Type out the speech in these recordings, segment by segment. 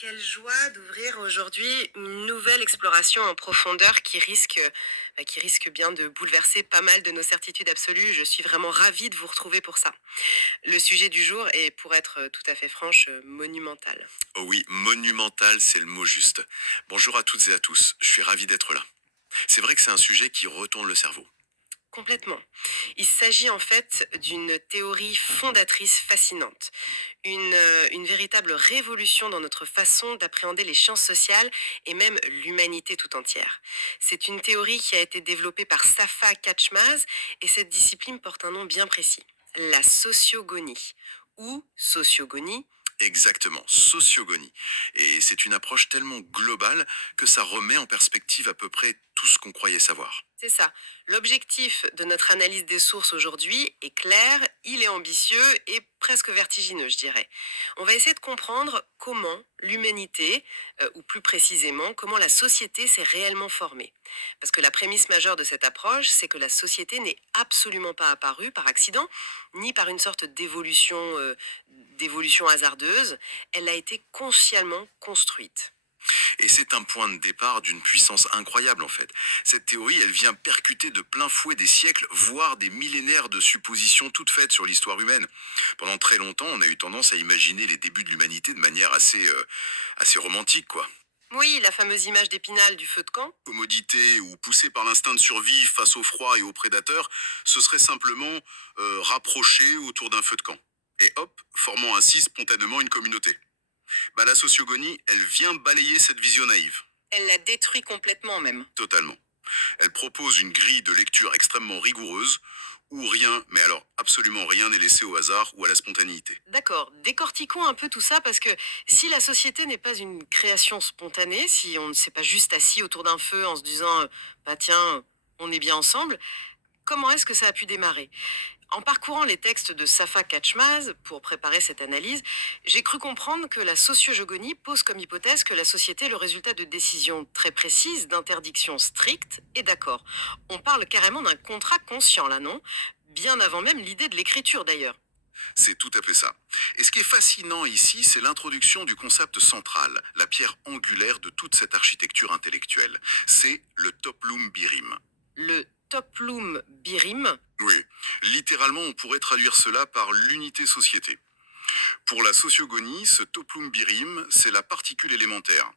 Quelle joie d'ouvrir aujourd'hui une nouvelle exploration en profondeur qui risque bien de bouleverser pas mal de nos certitudes absolues. Je suis vraiment ravie de vous retrouver pour ça. Le sujet du jour est, pour être tout à fait franche, monumental. Oh oui, monumental, c'est le mot juste. Bonjour à toutes et à tous, je suis ravi d'être là. C'est vrai que c'est un sujet qui retourne le cerveau. Complètement. Il s'agit en fait d'une théorie fondatrice fascinante, une véritable révolution dans notre façon d'appréhender les sciences sociales et même l'humanité tout entière. C'est une théorie qui a été développée par Safa Katchmaz et cette discipline porte un nom bien précis, la sociogonie ou sociogonie. Exactement, sociogonie. Et c'est une approche tellement globale que ça remet en perspective à peu près tout ce qu'on croyait savoir. C'est ça. L'objectif de notre analyse des sources aujourd'hui est clair, il est ambitieux et presque vertigineux, je dirais. On va essayer de comprendre comment l'humanité, ou plus précisément, comment la société s'est réellement formée. Parce que la prémisse majeure de cette approche, c'est que la société n'est absolument pas apparue par accident, ni par une sorte d'évolution hasardeuse. Elle a été consciemment construite. Et c'est un point de départ d'une puissance incroyable en fait. Cette théorie, elle vient percuter de plein fouet des siècles, voire des millénaires de suppositions toutes faites sur l'histoire humaine. Pendant très longtemps, on a eu tendance à imaginer les débuts de l'humanité de manière assez romantique, quoi. Oui, la fameuse image d'Épinal du feu de camp. Commodité ou poussé par l'instinct de survie face au froid et aux prédateurs, ce serait simplement rapproché autour d'un feu de camp. Et hop, formant ainsi spontanément une communauté. Bah, la sociogonie, elle vient balayer cette vision naïve, Elle l'a détruit complètement même. totalement. Elle propose une grille de lecture extrêmement rigoureuse, où rien, mais alors absolument rien n'est laissé au hasard ou à la spontanéité. D'accord, décortiquons un peu tout ça parce que si la société n'est pas une création spontanée, si on ne s'est pas juste assis autour d'un feu en se disant bah tiens, on est bien ensemble, comment est-ce que ça a pu démarrer? En parcourant les textes de Safa Katchmaz pour préparer cette analyse, j'ai cru comprendre que la sociogonie pose comme hypothèse que la société est le résultat de décisions très précises, d'interdictions strictes et d'accords. On parle carrément d'un contrat conscient là, non? Bien avant même l'idée de l'écriture d'ailleurs. C'est tout à fait ça. Et ce qui est fascinant ici, c'est l'introduction du concept central, la pierre angulaire de toute cette architecture intellectuelle. C'est le Toplum Birim. Le Toplum Birim. Oui, littéralement, on pourrait traduire cela par l'unité société. Pour la sociogonie, ce toplum birim, c'est la particule élémentaire.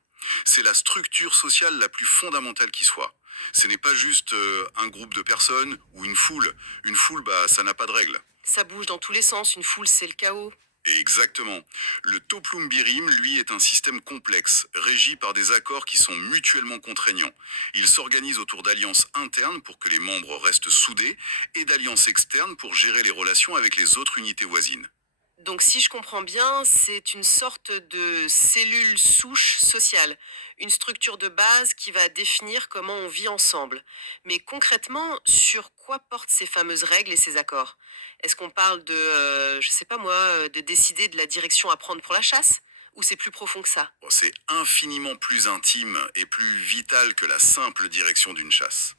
C'est la structure sociale la plus fondamentale qui soit. Ce n'est pas juste un groupe de personnes ou une foule. Une foule, bah, ça n'a pas de règles. Ça bouge dans tous les sens, une foule c'est le chaos. Et exactement. Le toplum birim, lui, est un système complexe, régi par des accords qui sont mutuellement contraignants. Il s'organise autour d'alliances internes pour que les membres restent soudés et d'alliances externes pour gérer les relations avec les autres unités voisines. Donc si je comprends bien, c'est une sorte de cellule souche sociale, une structure de base qui va définir comment on vit ensemble. Mais concrètement, sur quoi portent ces fameuses règles et ces accords? Est-ce qu'on parle de, je sais pas moi, de décider de la direction à prendre pour la chasse? Ou c'est plus profond que ça? Bon, c'est infiniment plus intime et plus vital que la simple direction d'une chasse.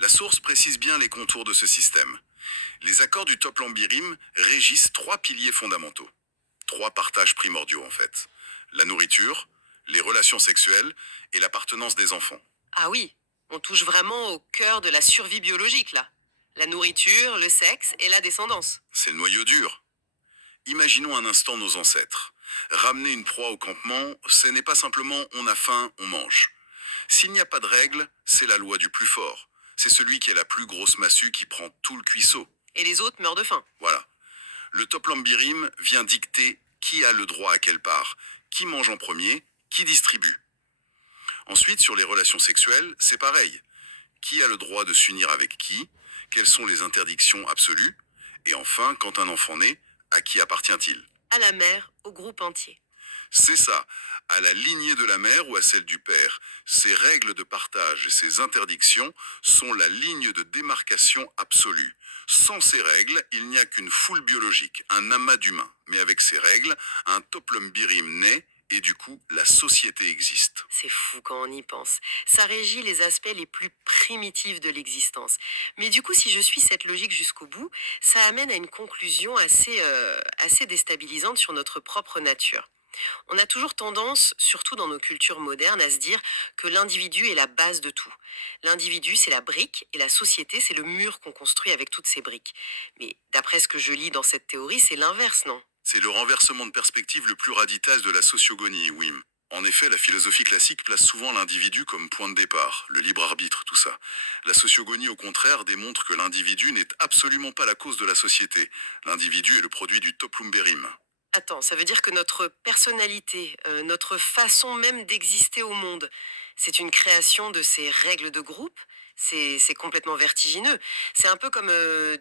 La source précise bien les contours de ce système. Les accords du Top Lambirim régissent trois piliers fondamentaux. Trois partages primordiaux en fait. La nourriture, les relations sexuelles et l'appartenance des enfants. Ah oui, on touche vraiment au cœur de la survie biologique là. La nourriture, le sexe et la descendance. C'est le noyau dur. Imaginons un instant nos ancêtres. Ramener une proie au campement, ce n'est pas simplement on a faim, on mange. S'il n'y a pas de règle, c'est la loi du plus fort. C'est celui qui a la plus grosse massue qui prend tout le cuisseau. Et les autres meurent de faim. Voilà. Le top lambirim vient dicter qui a le droit à quelle part, qui mange en premier, qui distribue. Ensuite, sur les relations sexuelles, c'est pareil. Qui a le droit de s'unir avec qui, quelles sont les interdictions absolues, et enfin, quand un enfant naît, à qui appartient-il? À la mère, au groupe entier. C'est ça, à la lignée de la mère ou à celle du père. Ces règles de partage et ces interdictions sont la ligne de démarcation absolue. Sans ces règles, il n'y a qu'une foule biologique, un amas d'humains. Mais avec ces règles, un toplum birim naît et du coup, la société existe. C'est fou quand on y pense. Ça régit les aspects les plus primitifs de l'existence. Mais du coup, si je suis cette logique jusqu'au bout, ça amène à une conclusion assez déstabilisante sur notre propre nature. On a toujours tendance, surtout dans nos cultures modernes, à se dire que l'individu est la base de tout. L'individu, c'est la brique et la société, c'est le mur qu'on construit avec toutes ces briques. Mais d'après ce que je lis dans cette théorie, c'est l'inverse, non? C'est le renversement de perspective le plus radical de la sociogonie, Wim. En effet, la philosophie classique place souvent l'individu comme point de départ, le libre arbitre, tout ça. La sociogonie, au contraire, démontre que l'individu n'est absolument pas la cause de la société. L'individu est le produit du toplumberim. Attends, ça veut dire que notre personnalité, notre façon même d'exister au monde, c'est une création de ces règles de groupe. C'est complètement vertigineux. C'est un peu comme,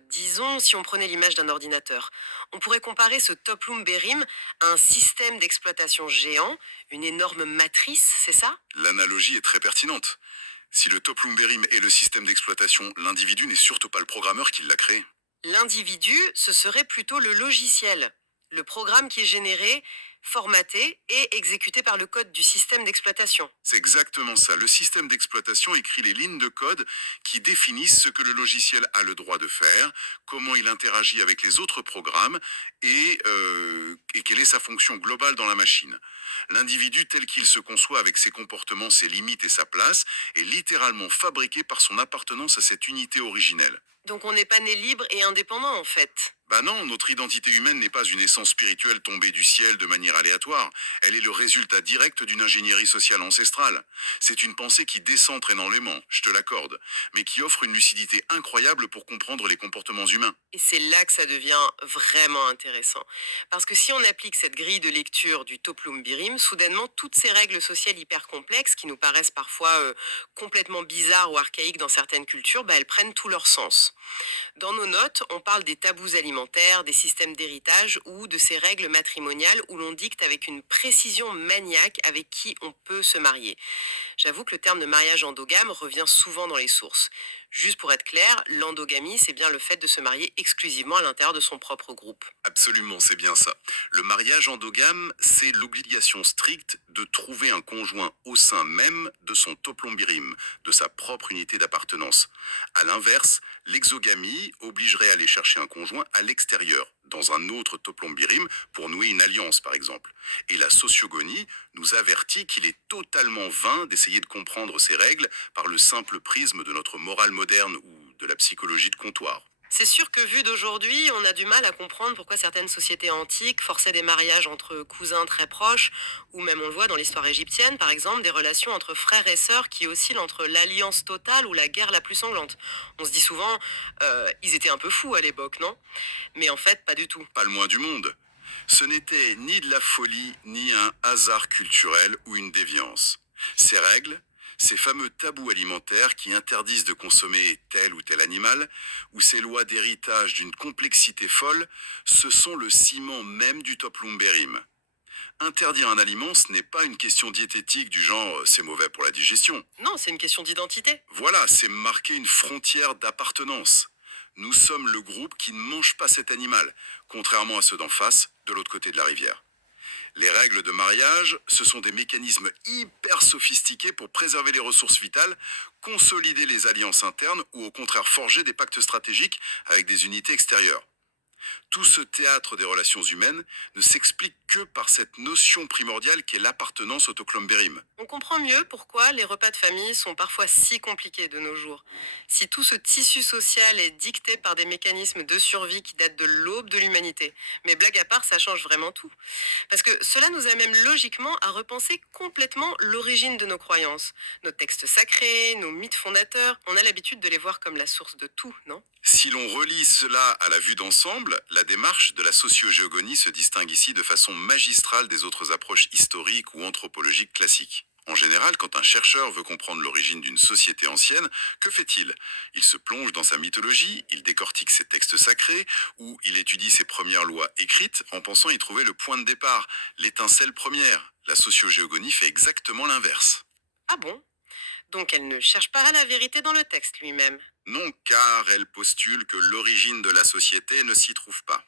disons, si on prenait l'image d'un ordinateur. On pourrait comparer ce Toplum Berim à un système d'exploitation géant, une énorme matrice, c'est ça? L'analogie est très pertinente. Si le toplumberim est le système d'exploitation, l'individu n'est surtout pas le programmeur qui l'a créé. L'individu, ce serait plutôt le logiciel, le programme qui est généré, formaté et exécuté par le code du système d'exploitation. C'est exactement ça. Le système d'exploitation écrit les lignes de code qui définissent ce que le logiciel a le droit de faire, comment il interagit avec les autres programmes et quelle est sa fonction globale dans la machine. L'individu tel qu'il se conçoit avec ses comportements, ses limites et sa place est littéralement fabriqué par son appartenance à cette unité originelle. Donc on n'est pas né libre et indépendant en fait. Bah non, notre identité humaine n'est pas une essence spirituelle tombée du ciel de manière aléatoire. Elle est le résultat direct d'une ingénierie sociale ancestrale. C'est une pensée qui décentre énormément, je te l'accorde, mais qui offre une lucidité incroyable pour comprendre les comportements humains. Et c'est là que ça devient vraiment intéressant. Parce que si on applique cette grille de lecture du Toplum Birim, soudainement, toutes ces règles sociales hyper complexes, qui nous paraissent parfois complètement bizarres ou archaïques dans certaines cultures, bah, elles prennent tout leur sens. Dans nos notes, on parle des tabous alimentaires, des systèmes d'héritage ou de ces règles matrimoniales où l'on dicte avec une précision maniaque avec qui on peut se marier. J'avoue que le terme de mariage endogame revient souvent dans les sources. Juste pour être clair, l'endogamie, c'est bien le fait de se marier exclusivement à l'intérieur de son propre groupe. Absolument, c'est bien ça. Le mariage endogame, c'est l'obligation stricte de trouver un conjoint au sein même de son toplombirim, de sa propre unité d'appartenance. À l'inverse, l'exogamie obligerait à aller chercher un conjoint à l'extérieur, dans un autre toplombirim, pour nouer une alliance par exemple. Et la sociogonie nous avertit qu'il est totalement vain d'essayer de comprendre ces règles par le simple prisme de notre morale moderne ou de la psychologie de comptoir. C'est sûr que vu d'aujourd'hui, on a du mal à comprendre pourquoi certaines sociétés antiques forçaient des mariages entre cousins très proches, ou même on le voit dans l'histoire égyptienne par exemple, des relations entre frères et sœurs qui oscillent entre l'alliance totale ou la guerre la plus sanglante. On se dit souvent, ils étaient un peu fous à l'époque, non? Mais en fait, pas du tout. Pas le moins du monde. Ce n'était ni de la folie, ni un hasard culturel ou une déviance. Ces règles, ces fameux tabous alimentaires qui interdisent de consommer tel ou tel animal, ou ces lois d'héritage d'une complexité folle, ce sont le ciment même du toplumberim. Interdire un aliment, ce n'est pas une question diététique du genre c'est mauvais pour la digestion. Non, c'est une question d'identité. Voilà, c'est marquer une frontière d'appartenance. Nous sommes le groupe qui ne mange pas cet animal, contrairement à ceux d'en face, de l'autre côté de la rivière. Les règles de mariage, ce sont des mécanismes hyper sophistiqués pour préserver les ressources vitales, consolider les alliances internes ou au contraire forger des pactes stratégiques avec des unités extérieures. Tout ce théâtre des relations humaines ne s'explique que par cette notion primordiale qu'est l'appartenance au toklomberim. On comprend mieux pourquoi les repas de famille sont parfois si compliqués de nos jours. Si tout ce tissu social est dicté par des mécanismes de survie qui datent de l'aube de l'humanité. Mais blague à part, ça change vraiment tout. Parce que cela nous amène logiquement à repenser complètement l'origine de nos croyances. Nos textes sacrés, nos mythes fondateurs, on a l'habitude de les voir comme la source de tout, non? Si l'on relie cela à la vue d'ensemble, la démarche de la sociogéogonie se distingue ici de façon magistrale des autres approches historiques ou anthropologiques classiques. En général, quand un chercheur veut comprendre l'origine d'une société ancienne, que fait-il? Il se plonge dans sa mythologie, il décortique ses textes sacrés, ou il étudie ses premières lois écrites en pensant y trouver le point de départ, l'étincelle première. La sociogéogonie fait exactement l'inverse. Ah bon? Donc elle ne cherche pas la vérité dans le texte lui-même. Non, car elle postule que l'origine de la société ne s'y trouve pas.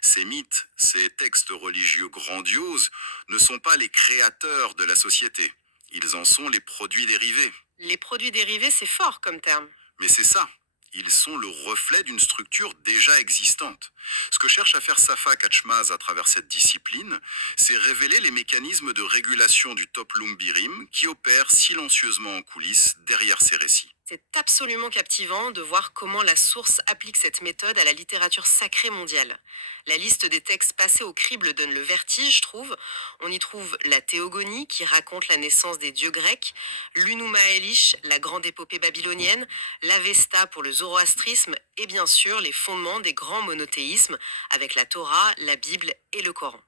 Ces mythes, ces textes religieux grandioses, ne sont pas les créateurs de la société. Ils en sont les produits dérivés. Les produits dérivés, c'est fort comme terme. Mais c'est ça. Ils sont le reflet d'une structure déjà existante. Ce que cherche à faire Safa Kachmaz à travers cette discipline, c'est révéler les mécanismes de régulation du Toplum Birim qui opèrent silencieusement en coulisses derrière ces récits. C'est absolument captivant de voir comment la source applique cette méthode à la littérature sacrée mondiale. La liste des textes passés au crible donne le vertige, je trouve. On y trouve la Théogonie, qui raconte la naissance des dieux grecs, l'Unuma Elish, la grande épopée babylonienne, l'Avesta pour le zoroastrisme, et bien sûr les fondements des grands monothéismes, avec la Torah, la Bible et le Coran.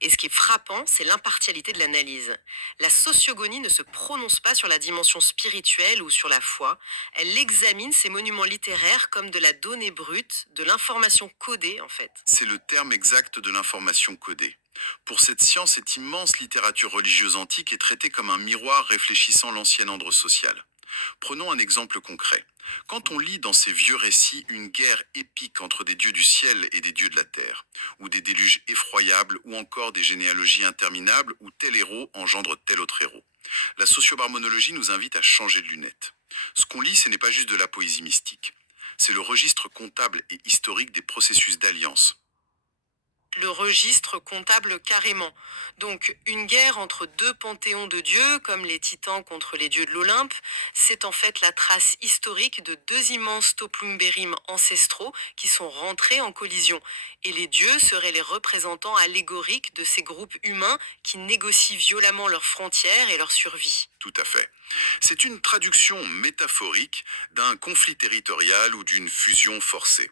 Et ce qui est frappant, c'est l'impartialité de l'analyse. La sociogonie ne se prononce pas sur la dimension spirituelle ou sur la foi, elle examine ces monuments littéraires comme de la donnée brute, de l'information codée en fait. C'est le terme exact de l'information codée. Pour cette science, cette immense littérature religieuse antique est traitée comme un miroir réfléchissant l'ancien ordre social. Prenons un exemple concret. Quand on lit dans ces vieux récits une guerre épique entre des dieux du ciel et des dieux de la terre, ou des déluges effroyables, ou encore des généalogies interminables où tel héros engendre tel autre héros, la sociobarmonologie nous invite à changer de lunettes. Ce qu'on lit, ce n'est pas juste de la poésie mystique. C'est le registre comptable et historique des processus d'alliance. Le registre comptable carrément. Donc une guerre entre deux panthéons de dieux, comme les titans contre les dieux de l'Olympe, c'est en fait la trace historique de deux immenses toplumberim ancestraux qui sont rentrés en collision. Et les dieux seraient les représentants allégoriques de ces groupes humains qui négocient violemment leurs frontières et leur survie. Tout à fait. C'est une traduction métaphorique d'un conflit territorial ou d'une fusion forcée.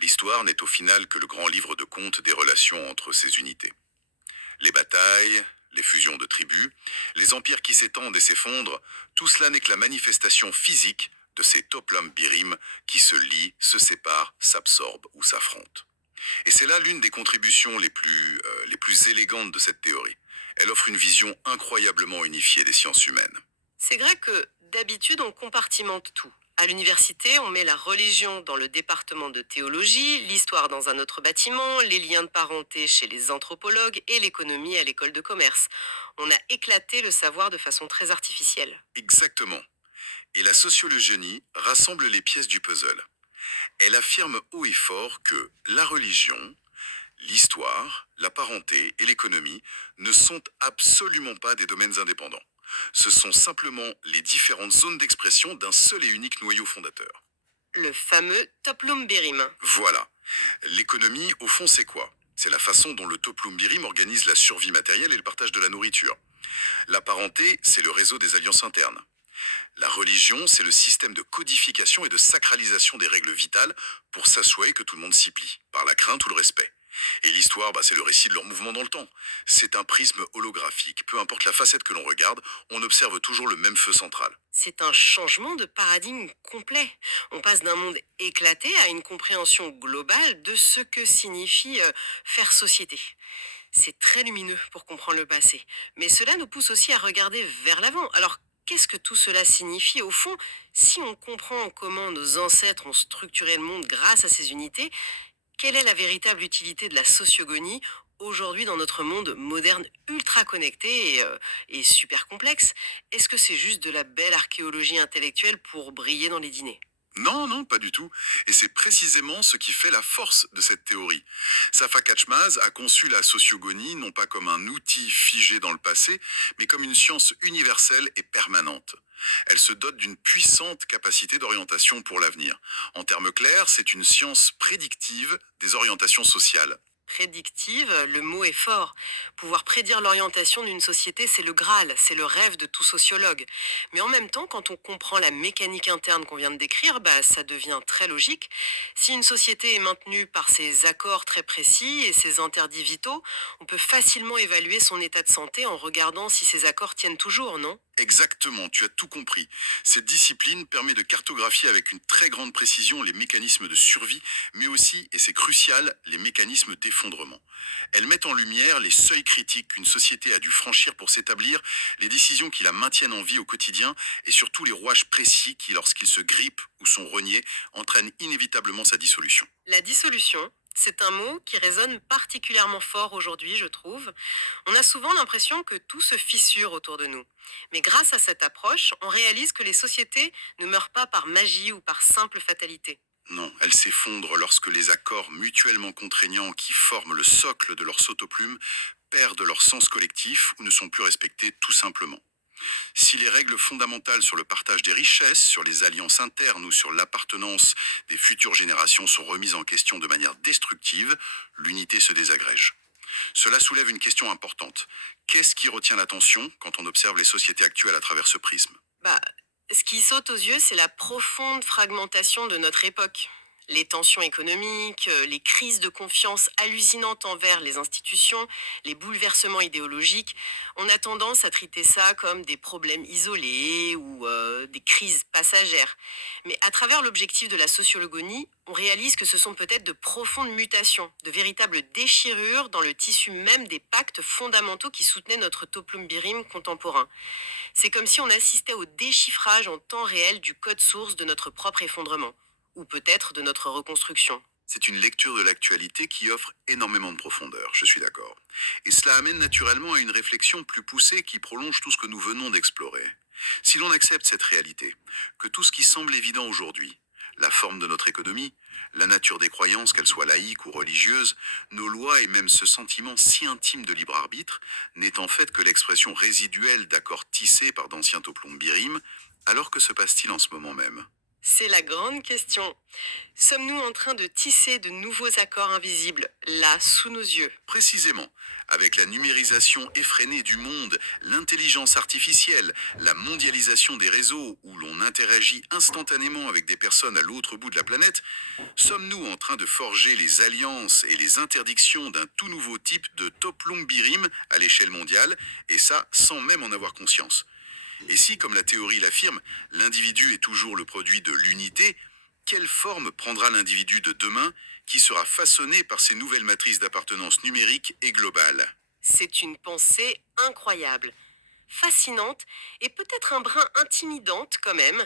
L'histoire n'est au final que le grand livre de compte des relations entre ces unités. Les batailles, les fusions de tribus, les empires qui s'étendent et s'effondrent, tout cela n'est que la manifestation physique de ces toplum birim qui se lient, se séparent, s'absorbent ou s'affrontent. Et c'est là l'une des contributions les plus élégantes de cette théorie. Elle offre une vision incroyablement unifiée des sciences humaines. C'est vrai que d'habitude on compartimente tout. À l'université, on met la religion dans le département de théologie, l'histoire dans un autre bâtiment, les liens de parenté chez les anthropologues et l'économie à l'école de commerce. On a éclaté le savoir de façon très artificielle. Exactement. Et la sociologénie rassemble les pièces du puzzle. Elle affirme haut et fort que la religion, l'histoire, la parenté et l'économie ne sont absolument pas des domaines indépendants. Ce sont simplement les différentes zones d'expression d'un seul et unique noyau fondateur. Le fameux Toplum Berim. Voilà. L'économie, au fond, c'est quoi? C'est la façon dont le Toplum Birim organise la survie matérielle et le partage de la nourriture. La parenté, c'est le réseau des alliances internes. La religion, c'est le système de codification et de sacralisation des règles vitales pour s'assurer que tout le monde s'y plie, par la crainte ou le respect. Et l'histoire, c'est le récit de leur mouvement dans le temps. C'est un prisme holographique. Peu importe la facette que l'on regarde, on observe toujours le même feu central. C'est un changement de paradigme complet. On passe d'un monde éclaté à une compréhension globale de ce que signifie faire société. C'est très lumineux pour comprendre le passé. Mais cela nous pousse aussi à regarder vers l'avant. Alors, qu'est-ce que tout cela signifie au fond? Si on comprend comment nos ancêtres ont structuré le monde grâce à ces unités, quelle est la véritable utilité de la sociogonie aujourd'hui dans notre monde moderne ultra connecté et super complexe? Est-ce que c'est juste de la belle archéologie intellectuelle pour briller dans les dîners? Non, non, pas du tout. Et c'est précisément ce qui fait la force de cette théorie. Safa Kachmaz a conçu la sociogonie non pas comme un outil figé dans le passé, mais comme une science universelle et permanente. Elle se dote d'une puissante capacité d'orientation pour l'avenir. En termes clairs, c'est une science prédictive des orientations sociales. Prédictive, le mot est fort. Pouvoir prédire l'orientation d'une société, c'est le Graal, c'est le rêve de tout sociologue. Mais en même temps, quand on comprend la mécanique interne qu'on vient de décrire, ça devient très logique. Si une société est maintenue par ses accords très précis et ses interdits vitaux, on peut facilement évaluer son état de santé en regardant si ces accords tiennent toujours, non? Exactement, tu as tout compris. Cette discipline permet de cartographier avec une très grande précision les mécanismes de survie, mais aussi, et c'est crucial, les mécanismes d'effondrement. Elle met en lumière les seuils critiques qu'une société a dû franchir pour s'établir, les décisions qui la maintiennent en vie au quotidien, et surtout les rouages précis qui, lorsqu'ils se grippent ou sont reniés, entraînent inévitablement sa dissolution. La dissolution, C'est un mot qui résonne particulièrement fort aujourd'hui, je trouve. On a souvent l'impression que tout se fissure autour de nous. Mais grâce à cette approche, on réalise que les sociétés ne meurent pas par magie ou par simple fatalité. Non, elles s'effondrent lorsque les accords mutuellement contraignants qui forment le socle de leur sautoplume perdent leur sens collectif ou ne sont plus respectés tout simplement. Si les règles fondamentales sur le partage des richesses, sur les alliances internes ou sur l'appartenance des futures générations sont remises en question de manière destructive, l'unité se désagrège. Cela soulève une question importante. Qu'est-ce qui retient l'attention quand on observe les sociétés actuelles à travers ce prisme? Bah, ce qui saute aux yeux, c'est la profonde fragmentation de notre époque. Les tensions économiques, les crises de confiance hallucinantes envers les institutions, les bouleversements idéologiques, on a tendance à traiter ça comme des problèmes isolés ou des crises passagères. Mais à travers l'objectif de la sociologonie, on réalise que ce sont peut-être de profondes mutations, de véritables déchirures dans le tissu même des pactes fondamentaux qui soutenaient notre toplum birim contemporain. C'est comme si on assistait au déchiffrage en temps réel du code source de notre propre effondrement, ou peut-être de notre reconstruction. C'est une lecture de l'actualité qui offre énormément de profondeur, je suis d'accord. Et cela amène naturellement à une réflexion plus poussée qui prolonge tout ce que nous venons d'explorer. Si l'on accepte cette réalité, que tout ce qui semble évident aujourd'hui, la forme de notre économie, la nature des croyances, qu'elles soient laïques ou religieuses, nos lois et même ce sentiment si intime de libre arbitre, n'est en fait que l'expression résiduelle d'accords tissés par d'anciens toplombirim, alors que se passe-t-il en ce moment même? C'est la grande question. Sommes-nous en train de tisser de nouveaux accords invisibles, là, sous nos yeux? Précisément, avec la numérisation effrénée du monde, l'intelligence artificielle, la mondialisation des réseaux où l'on interagit instantanément avec des personnes à l'autre bout de la planète, sommes-nous en train de forger les alliances et les interdictions d'un tout nouveau type de toplumbirim à l'échelle mondiale, et ça sans même en avoir conscience? Et si, comme la théorie l'affirme, l'individu est toujours le produit de l'unité, quelle forme prendra l'individu de demain qui sera façonné par ces nouvelles matrices d'appartenance numérique et globale? C'est une pensée incroyable, fascinante et peut-être un brin intimidante quand même.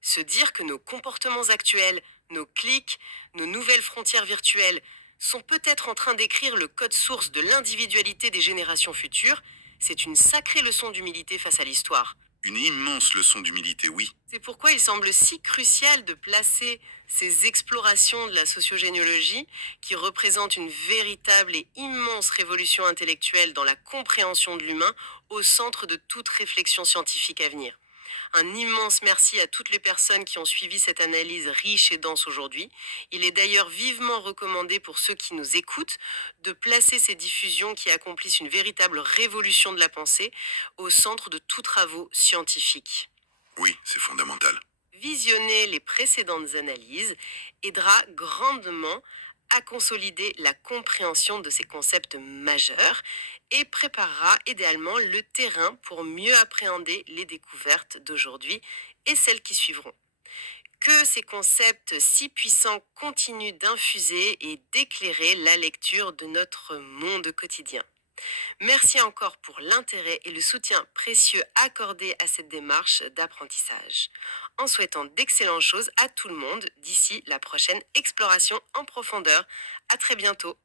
Se dire que nos comportements actuels, nos clics, nos nouvelles frontières virtuelles sont peut-être en train d'écrire le code source de l'individualité des générations futures, c'est une sacrée leçon d'humilité face à l'histoire. Une immense leçon d'humilité, oui. C'est pourquoi il semble si crucial de placer ces explorations de la sociogénéalogie, qui représentent une véritable et immense révolution intellectuelle dans la compréhension de l'humain, au centre de toute réflexion scientifique à venir. Un immense merci à toutes les personnes qui ont suivi cette analyse riche et dense aujourd'hui. Il est d'ailleurs vivement recommandé pour ceux qui nous écoutent de placer ces diffusions qui accomplissent une véritable révolution de la pensée au centre de tous travaux scientifiques. Oui, c'est fondamental. Visionner les précédentes analyses aidera grandement à consolider la compréhension de ces concepts majeurs et préparera idéalement le terrain pour mieux appréhender les découvertes d'aujourd'hui et celles qui suivront. Que ces concepts si puissants continuent d'infuser et d'éclairer la lecture de notre monde quotidien. Merci encore pour l'intérêt et le soutien précieux accordé à cette démarche d'apprentissage. En souhaitant d'excellentes choses à tout le monde d'ici la prochaine exploration en profondeur. À très bientôt.